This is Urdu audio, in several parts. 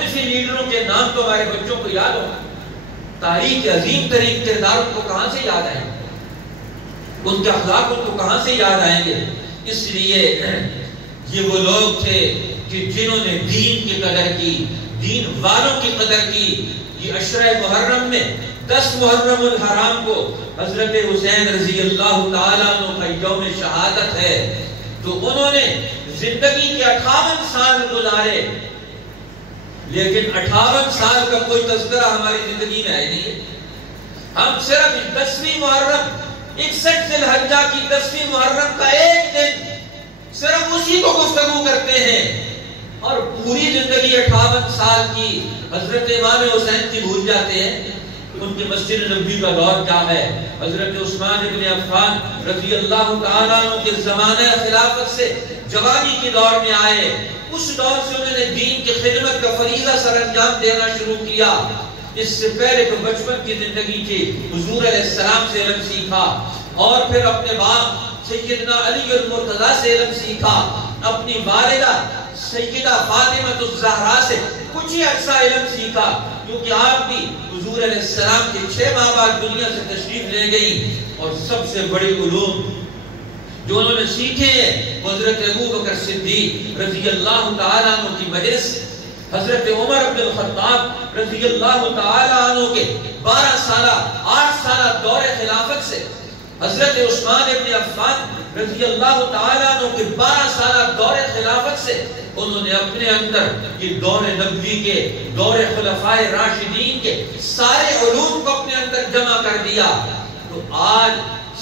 کون سے لیڈروں کے نام تو ہمارے بچوں کو یاد ہو؟ تاریخ کے عظیم ترین کرداروں کو کہاں سے یاد آئیں گے؟ ان کے اخلاق کو کہاں سے یاد آئیں گے؟ اس لیے یہ وہ لوگ تھے کہ جنہوں نے دین کی قدر کی، دین والوں کی قدر کی۔ یہ عشرہ محرم میں 10 محرم الحرام کو حضرت حسین رضی اللہ تعالیٰ عنہ کا یوم شہادت ہے، تو انہوں نے زندگی کے 58 سال گزارے، لیکن 58 سال کا کوئی تذکرہ ہماری زندگی میں ہے نہیں۔ ہم صرف 10ویں محرم 61 ذی الحجہ کی 10ویں محرم کا ایک دن صرف اسی کو گفتگو کرتے ہیں، اور پوری زندگی 58 سال کی حضرت امام حسین کی بھول جاتے ہیں۔ ان کے مسجد نبوی کا دور کیا ہے؟ حضرت عثمان ابن عفان رضی اللہ تعالیٰ عنہ کے زمانہ خلافت سے جوانی کے دور میں آئے، اس دور سے انہوں نے دین کی خدمت کا فریضہ سر انجام دینا شروع کیا۔ اس سے پہلے تو بچپن کی زندگی کے حضور علیہ السلام سے علم سیکھا، اور پھر اپنے باپ سیدنا علی المرتضیٰ سے علم سیکھا، اپنی والدہ سیدہ فاطمہ الزہرا سے کچھ ہی عرصہ علم سیکھا، کیونکہ آپ بھی حضور علیہ السلام کے 6 ماہ بعد دنیا سے تشریف لے گئی۔ اور سب سے بڑے علوم جو انہوں نے سیکھے ہیں حضرت ابوبکر صدیق رضی اللہ تعالیٰ عنہ کی مجلس، حضرت عمر بن الخطاب رضی اللہ تعالیٰ عنہ کے 12 سالہ 8 سالہ دور خلافت سے، حضرت عثمان ابن عفان رضی اللہ تعالیٰ عنہ کے 12 سالہ دور خلافت سے انہوں نے اپنے اندر یہ دور نبوی کے، دور خلفائے راشدین کے سارے علوم کو اپنے اندر جمع کر دیا۔ تو آج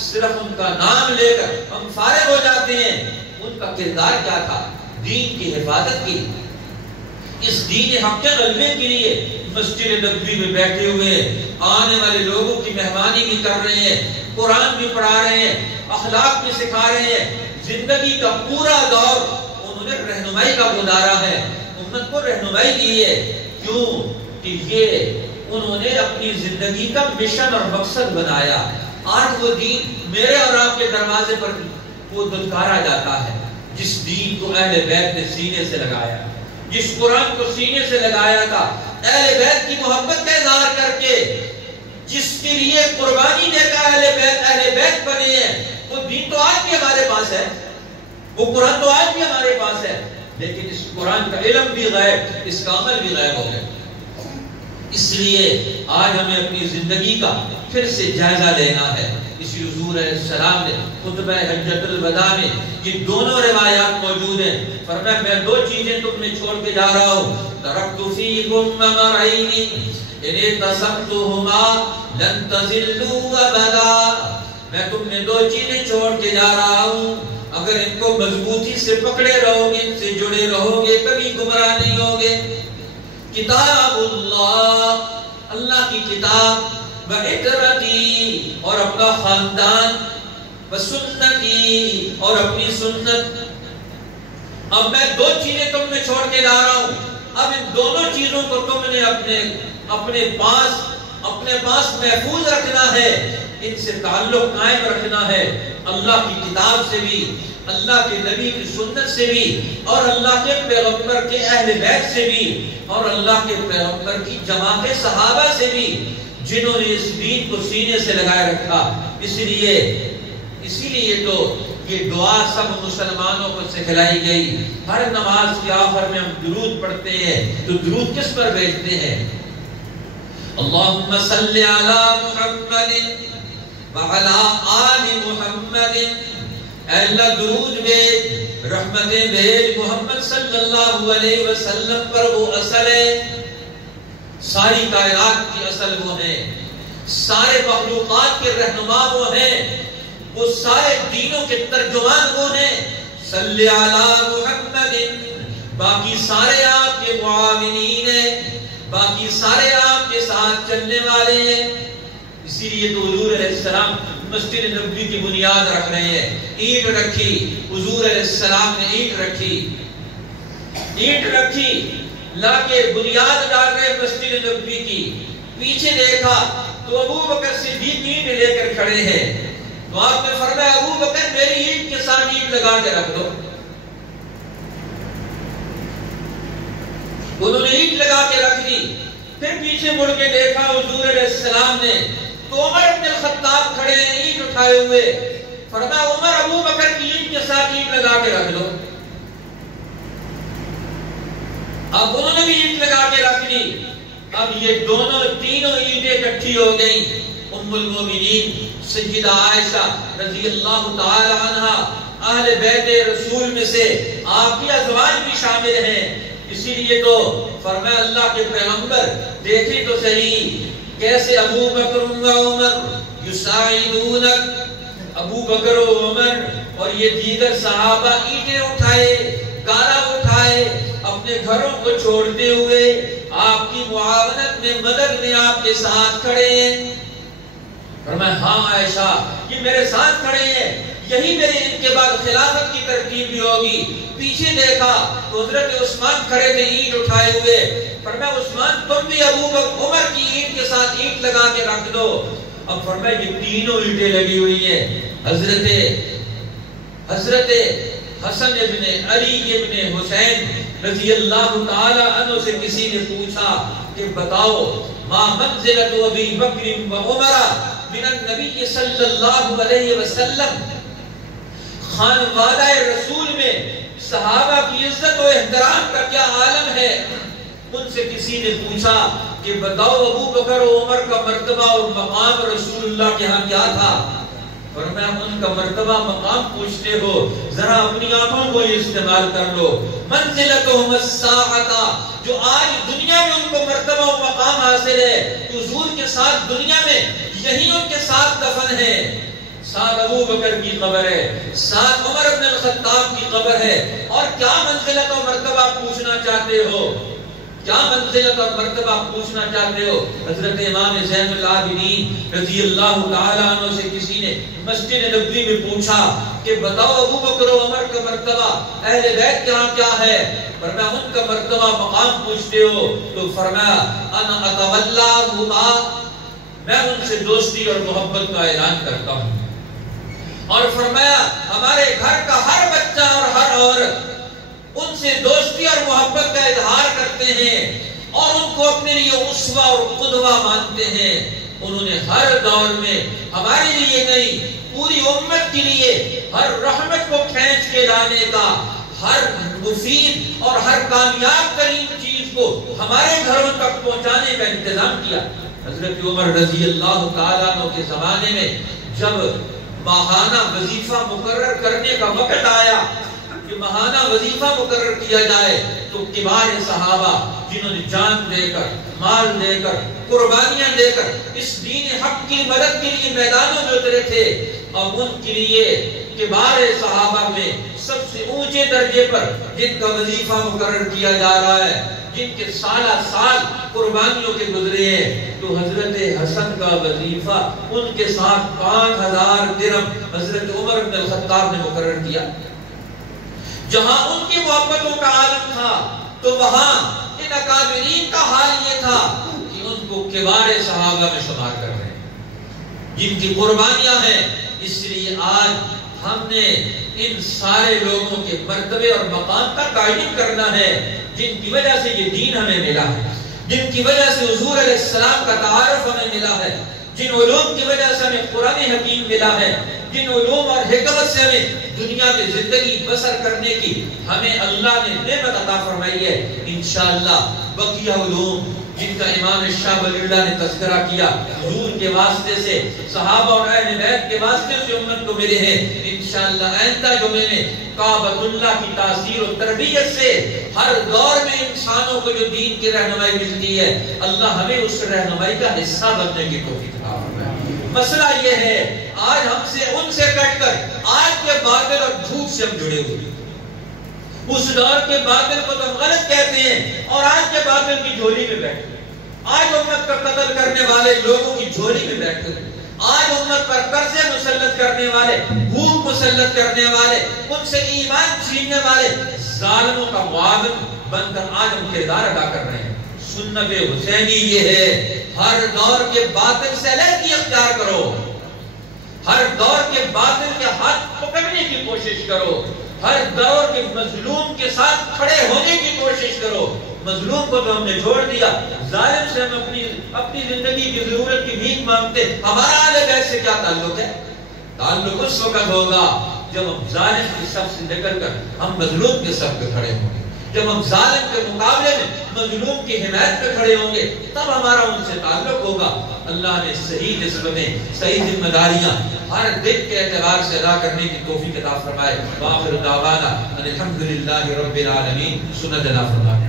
صرف ان کا نام لے کر ہم فارغ ہو جاتے ہیں، ان کا کردار کیا تھا؟ دین کی حفاظت کی، اس دین حق کے غلبے کے لیے مسجد نبوی میں بیٹھے ہوئے ہیں، آنے والے لوگوں کی مہمانی بھی کر رہے ہیں، قرآن بھی پڑھا رہے ہیں، اخلاق بھی سکھا رہے ہیں۔ زندگی کا پورا دور انہوں نے رہنمائی کا گزارا ہے، امت کو رہنمائی دی ہے۔ کیوں کہ یہ انہوں نے اپنی زندگی کا مشن اور مقصد بنایا۔ آج وہ دین میرے اور آپ کے دروازے پر وہ دلکارا جاتا ہے، جس دین کو اہل بیت نے سینے سے لگایا، جس قرآن کو سینے سے لگایا تھا، اہل بیت کی محبت کا اظہار کر کے، جس کے لیے قربانی دے کر اہل بیت بنے ہیں، وہ دین تو آج بھی ہمارے پاس ہے، وہ قرآن تو آج بھی ہمارے پاس ہے، لیکن اس قرآن کا علم بھی غائب، اس کا عمل بھی غائب ہو گیا۔ اس لیے آج ہمیں اپنی زندگی کا پھر سے جائزہ لینا ہے۔ اسی حضور علیہ السلام نے خطبہ حجۃ الوداع میں یہ دونوں روایات موجود ہیں، فرمایا میں 2 چیزیں تم میں چھوڑ کے جا رہا ہوں، ترکت فیکم امرین ان اعتصمتہما لن تضلوا ابدا، میں تم میں 2 چیزیں چھوڑ کے جا رہا ہوں، اگر ان کو مضبوطی سے پکڑے رہو گے، ان سے جڑے رہو گے، کبھی گمراہ نہیں ہوگے۔ کتاب اللہ، اللہ کی کتاب، وعترتی، اور اپنا خاندان، وسنتی، اور اپنی سنت۔ اب میں 2 چیزیں تم میں چھوڑ کے جا رہا ہوں، اب ان دونوں چیزوں کو تم نے اپنے پاس محفوظ رکھنا ہے، ان سے تعلق قائم رکھنا ہے، اللہ کی کتاب سے بھی، اللہ کے نبی کی سنت سے بھی، اور اللہ کے پیغمبر کے اہل بیت سے بھی، اور اللہ کے پیغمبر کی جماعت صحابہ سے بھی، جنہوں نے اس دین کو سینے سے لگائے رکھا۔ اسی لیے تو یہ دعا سب مسلمانوں کو سکھلائی گئی۔ ہر نماز کے آخر میں ہم درود پڑھتے ہیں، تو درود کس پر بھیجتے ہیں؟ اللہم صلی علی محمد وعلی آل محمد، اے اللہ درود بھیج، رحمتیں بھیج محمد صلی اللہ علیہ وسلم پر، وہ اصل ہے، ساری کائنات کی اصل وہ ہیں، سارے مخلوقات کے رہنما وہ ہیں، وہ سارے دینوں کے ترجمان وہ ہیں۔ صلی علی محمد، باقی سارے آپ کے معاونین ہیں، باقی سارے آپ کے ساتھ چلنے والے ہیں۔ اسی لیے تو حضور علیہ السلام مسجد نبوی کی بنیاد رکھ رہے ہیں، اینٹ رکھی، حضور علیہ السلام نے اینٹ رکھی، لا کے بنیاد ڈال رہے مسجد نبوی کی، پیچھے دیکھا تو ابو بکر صدیق اینٹ لے کر کھڑے ہیں، تو آپ نے فرمایا ابو بکر میری اینٹ کے ساتھ اینٹ لگا کے رکھ دو۔ انہوں نے اینٹ لگا کے رکھ دی. پھر پیچھے مڑ کے دیکھا حضور علیہ السلام نے تو عمر بن الخطاب کھڑے ہیں اینٹ اٹھائے ہوئے. فرمایا عمر ابو بکر کی اینٹ کے ساتھ اینٹ لگا کے رکھ دو. اب انہوں نے بھی اینٹ لگا کے رکھ دی. اب یہ تینوں اینٹیں اکٹھی ہو گئی. ام المومنین سیدہ عائشہ رضی اللہ تعالی عنہا اہل بیت رسول میں سے آپ کی ازواج بھی شامل ہیں. اسی لیے تو فرمایا اللہ کے پیغمبر دیکھیں تو صحیح کیسے ابو بکر و عمر یساعدونک، ابو بکر و عمر اور یہ دیگر صحابہ اینٹیں اٹھائے، گارا اٹھائے، اپنے گھروں کو چھوڑتے ہوئے آپ کی معاونت میں، مدد میں آپ کے ساتھ کھڑے ہیں. فرمایا ہاں عائشہ یہ میرے ساتھ کھڑے ہیں، یہی میرے ان کے بعد خلافت کی ترتیب بھی ہوگی. پیچھے دیکھا تو حضرت عثمان کھڑے تھے اینٹ اٹھائے ہوئے. فرمایا عثمان تم بھی ابو بکر عمر کی اینٹ کے ساتھ اینٹ لگا کے رکھ دو. اب فرمایا یہ تینوں اینٹیں لگی ہوئی ہیں. حضرت حسن ابن علی ابن حسین رضی اللہ تعالی عنہ سے کسی نے پوچھا کہ بتاؤ ما منزلت ابی بکر و عمر من النبی صلی اللہ علیہ وسلم، خانوادہ رسول میں صحابہ کی عزت و احترام کا کیا عالم ہے. ان سے کسی نے پوچھا کہ بتاؤ ابو بکر و عمر کا مرتبہ اور مقام رسول اللہ کے ہاں کیا تھا. فرمایا ان کا مرتبہ مقام پوچھتے ہو، ذرا اپنی آنکھوں کو استعمال کر لو. منزلتہم الساعۃ، جو آج دنیا میں ان کو مرتبہ و مقام حاصل ہے، حضور کے ساتھ دنیا میں یہی ان کے ساتھ دفن ہے. ساتھ ابو بکر کی قبر ہے، ساتھ عمر بن الخطاب کی قبر ہے. اور کیا منزلت و مرتبہ پوچھنا چاہتے ہو؟ کیا منزلت اور مرتبہ پوچھنا چاہتے ہو؟ حضرت امام زین العابدین رضی اللہ تعالی عنہ سے کسی نے مسجد نبوی میں پوچھا کہ بتاؤ ابو بکر و عمر کا مرتبہ اہل بیت کے ہاں کیا ہے. فرمایا ان کا مرتبہ مقام پوچھتے ہو تو فرمایا انا اتولاہما، میں ان سے دوستی اور محبت کا اعلان کرتا ہوں. اور فرمایا ہمارے گھر کا ہر بچہ اور ہر عورت ان سے دوستی اور محبت کا اظہار کرتے ہیں اور ان کو اپنے لیے اسوہ اور قدوہ مانتے ہیں. انہوں نے ہر دور میں ہمارے لیے نہیں پوری امت کے لیے ہر رحمت کو کھینچ کے لانے کا، ہر مفید اور ہر کامیاب ترین چیز کو ہمارے گھروں تک پہنچانے کا انتظام کیا. حضرت عمر رضی اللہ تعالیٰ عنہ کے زمانے میں جب ماہانہ وظیفہ مقرر کرنے کا وقت آیا کہ ماہانہ وظیفہ مقرر کیا جائے تو کبار صحابہ جنہوں نے جان دے کر، مال دے کر، قربانیاں دے کر اس دین حق کی مدد کے لیے میدانوں میں اترے تھے، اور ان کے لیے کبار صحابہ میں سب سے اونچے درجے پر جن کا وظیفہ مقرر کیا جا رہا ہے، جن کے سالہ سال قربانیوں کے گزرے ہیں، تو حضرت حسن کا وظیفہ ان کے ساتھ 5000 درہم حضرت عمر بن الخطاب نے مقرر کیا. جہاں ان کی محبتوں کا عالم تھا تو وہاں ان اکابرین کا حال یہ تھا کہ ان کو کبار صحابہ میں شمار کر رہے ہیں جن کی قربانیاں ہیں. اس لیے آج ہم نے ان سارے لوگوں کے مرتبے اور مقام کا تعین کرنا ہے جن کی وجہ سے یہ دین ہمیں ملا ہے، جن کی وجہ سے حضور علیہ السلام کا تعارف ہمیں ملا ہے، جن علوم کی وجہ سے ہمیں قرآن حکیم ملا ہے، جن علوم اور حکمت سے ہمیں دنیا میں زندگی بسر کرنے کی ہمیں اللہ نے نعمت عطا فرمائی ہے. انشاءاللہ بقیہ علوم جن کا امام شاہ ولی اللہ نے تذکرہ کیا حضور کے واسطے سے، صحابہ اور اہل بیت کے واسطے سے امت کو ملے ہیں. انشاءاللہ آئندہ جمعے میں کعبۃ اللہ کی تاثیر و تربیت سے ہر دور میں انسانوں کو جو دین کی رہنمائی ملتی ہے، اللہ ہمیں اس رہنمائی کا حصہ بننے کی توفیق عطا فرمائے. مسئلہ یہ ہے آج ہم سے ان سے کٹ کر آج کے باطل اور جھوٹ سے ہم جڑے ہوئے ہیں. اس دور کے باطل کو تو ہم غلط کہتے ہیں اور آج کے باطل کی جھولی میں بیٹھے ہیں. آج امت کا قتل کرنے والے لوگوں کی جھولی میں بیٹھے ہیں. آج امت پر قرضے مسلط کرنے والے، بھوک مسلط کرنے والے، ان سے ایمان چھیننے والے ظالموں کا معاون بن کر آج ہم کردار ادا کر رہے ہیں. سنت حسینی یہ ہے ہر دور کے باطل سے علیحدگی اختیار کرو، ہر دور کے باطل کے ہاتھ پکڑنے کی کوشش کرو، ہر دور کے مظلوم کے ساتھ کھڑے ہونے کی کوشش کرو. مظلوم کو تو ہم نے چھوڑ دیا، ظالم سے ہم اپنی زندگی کی ضرورت کی بھیک مانگتے، ہمارا اہل بیت سے کیا تعلق ہے؟ تعلق اس وقت ہوگا جب ہم ظالم کی صف سے نکل کر ہم مظلوم کے صف پہ کھڑے ہوں گے، جب ہم ظالم کے مقابلے میں مظلوم کی حمایت پہ کھڑے ہوں گے، تب ہمارا ان سے تعلق ہوگا۔ اللہ نے صحیح نسبتیں، صحیح ذمہ داریاں ہر دن کے اعتبار سے ادا کرنے کی توفیق عطا فرمائے۔ وآخر دعوانا ان الحمد للہ رب العالمین۔ سنت ادا فرمائے۔